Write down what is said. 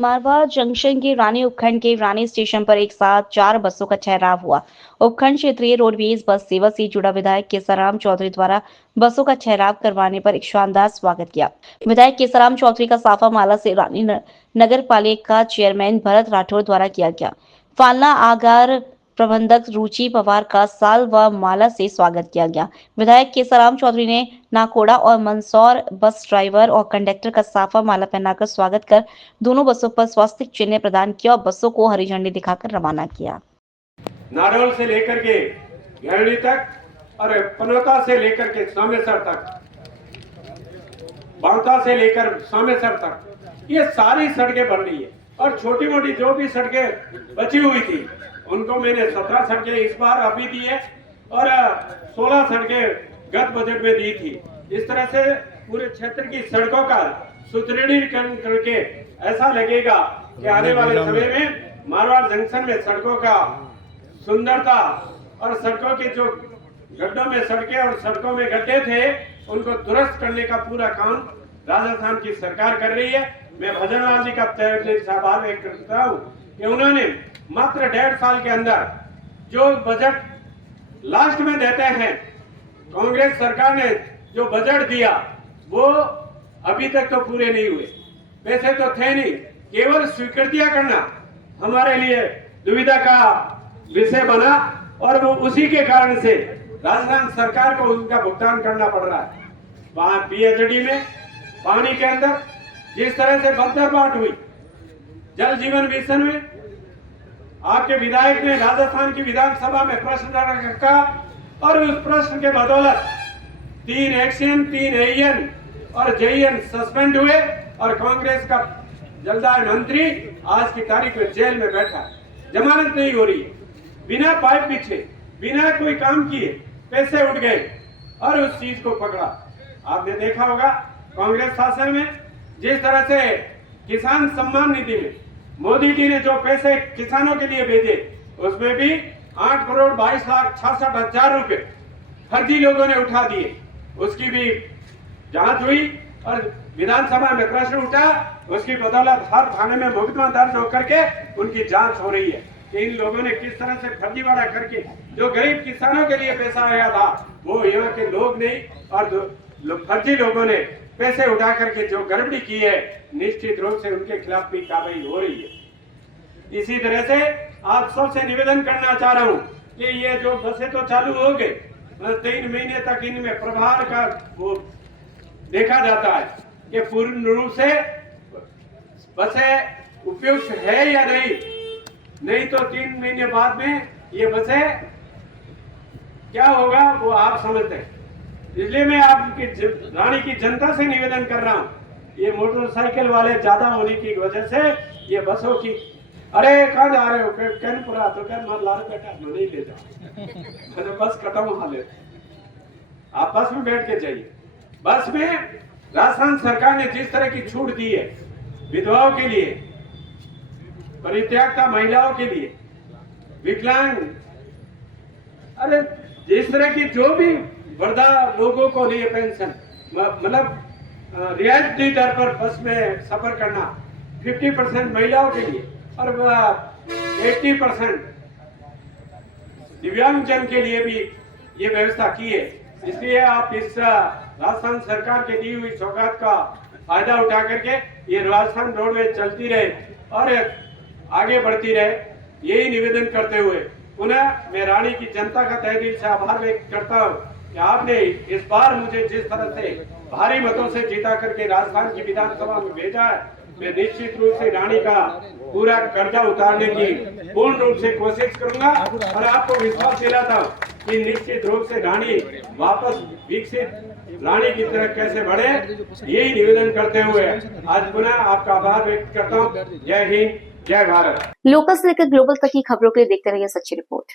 Marwar junction के रानी उपखंड के रानी स्टेशन पर एक साथ 4 बसों का ठहराव हुआ। उपखंड क्षेत्रीय रोडवेज बस सेवा से जुड़ा विधायक केसराम चौधरी द्वारा बसों का ठहराव करवाने पर एक शानदार स्वागत किया। विधायक केसराम चौधरी का साफा माला से रानी नगर पालिका चेयरमैन भरत राठौर द्वारा किया गया। फालना आगार प्रबंधक रुचि पवार का साल व माला से स्वागत किया गया। विधायक केसराम चौधरी ने नाकोड़ा और मंदसौर बस ड्राइवर और कंडक्टर का साफा माला पहनाकर स्वागत कर दोनों बसों पर स्वास्तिक चिन्ह प्रदान किया और बसों को हरी झंडी दिखाकर रवाना किया। नारोल से लेकर के घेरणी तक और पनौता से लेकर के सोमेश्वर तक, बांका से लेकर सोमेश्वर तक, ये सारी सड़कें बन रही है। और छोटी मोटी जो भी सड़कें बची हुई थी उनको मैंने 17 सड़कें इस बार अभी दी है और 16 सड़कें गत बजट में दी थी। इस तरह से पूरे क्षेत्र की सड़कों का सुदृढ़ीकरण करके ऐसा लगेगा कि आने वाले समय में मारवाड़ जंक्शन में सड़कों का सुंदरता और सड़कों के जो गड्ढों में सड़कें और सड़कों में गड्ढे थे उनको दुरुस्त करने का पूरा काम राजस्थान की सरकार कर रही है। मैं भजन लाल जी का आभार व्यक्त करता हूँ कि उन्होंने मात्र 1.5 साल के अंदर जो बजट लास्ट में देते हैं, कांग्रेस सरकार ने जो बजट दिया वो अभी तक तो पूरे नहीं हुए। पैसे तो थे नहीं, केवल स्वीकृतियां करना हमारे लिए दुविधा का विषय बना और वो उसी के कारण से राजस्थान सरकार को उनका भुगतान करना पड़ रहा है। वहां पीएचडी में पानी के अंदर जिस तरह से बदरबाट हुई, जल जीवन मिशन में आपके विधायक ने राजस्थान की विधानसभा में प्रश्न रखा और उस प्रश्न के बदौलत 3 एक्शन 3 एन और जेएन सस्पेंड हुए और कांग्रेस का जलदाय मंत्री आज की तारीख में जेल में बैठा है, जमानत नहीं हो रही है। बिना पाइप पीछे, बिना कोई काम किए पैसे उठ गए और उस चीज को पकड़ा। आपने देखा होगा कांग्रेस शासन में जिस तरह से किसान सम्मान निधि में मोदी जी ने जो पैसे किसानों के लिए भेजे उसमें भी 8,22,66,000 रुपए फर्जी लोगों ने उठा दिए। उसकी भी जांच हुई और विधानसभा में प्रश्न उठा, उसकी बदौलत हर थाने में मुकदमा दर्ज होकर के उनकी जांच हो रही है कि इन लोगों ने किस तरह से फर्जीवाड़ा करके जो गरीब किसानों के लिए पैसा आया था वो यहाँ के लोग नहीं और फर्जी लोगों ने पैसे उठा करके जो गड़बड़ी की है, निश्चित रूप से उनके खिलाफ भी कार्रवाई हो रही है। इसी तरह से आप सबसे निवेदन करना चाह रहा हूँ कि ये जो बसें तो चालू हो गए, 3 महीने तक इनमें प्रभार का वो देखा जाता है कि पूर्ण रूप से बसें उपयुक्त है या नहीं तो 3 महीने बाद में ये बसें क्या होगा वो आप समझते हैं। इसलिए मैं आपकी रानी की जनता से निवेदन कर रहा हूँ, ये मोटरसाइकिल वाले ज्यादा होने की वजह से ये बसों की, अरे कहाँ जा रहे हो, कैनपुरा, तो क्या मत ला बेटा, नहीं ले जाओ बस खत्म हाल है, आप बस में बैठ के जाइए। बस में राजस्थान सरकार ने जिस तरह की छूट दी है विधवाओं के लिए, परित्यागता महिलाओं के लिए, विकलांग, अरे जिस तरह की जो भी वृद्धा लोगों को लिए पेंशन, मतलब रियायती दर पर बस में सफर करना 50% महिलाओं के लिए और 80% दिव्यांगजन के लिए भी ये व्यवस्था की है। इसलिए आप इस राजस्थान सरकार के दी हुई सौगात का फायदा उठा करके ये राजस्थान रोडवेज चलती रहे और आगे बढ़ती रहे, यही निवेदन करते हुए पुनः मैं रानी की जनता का तहे दिल से आभार व्यक्त करता हूँ कि आपने इस बार मुझे जिस तरह से भारी मतों से जीता करके राजस्थान की विधानसभा में भेजा है, मैं निश्चित रूप से रानी का पूरा कर्जा उतारने की पूर्ण रूप से कोशिश करूंगा और आपको विश्वास दिलाता हूँ कि निश्चित रूप से रानी वापस विकसित रानी की तरह कैसे बढ़े, यही निवेदन करते हुए आज पुनः आपका आभार व्यक्त करता हूँ। जय हिंद, जय भारत। लोकल से लेकर ग्लोबल तक की खबरों के लिए देखते रहिए सच्ची रिपोर्ट।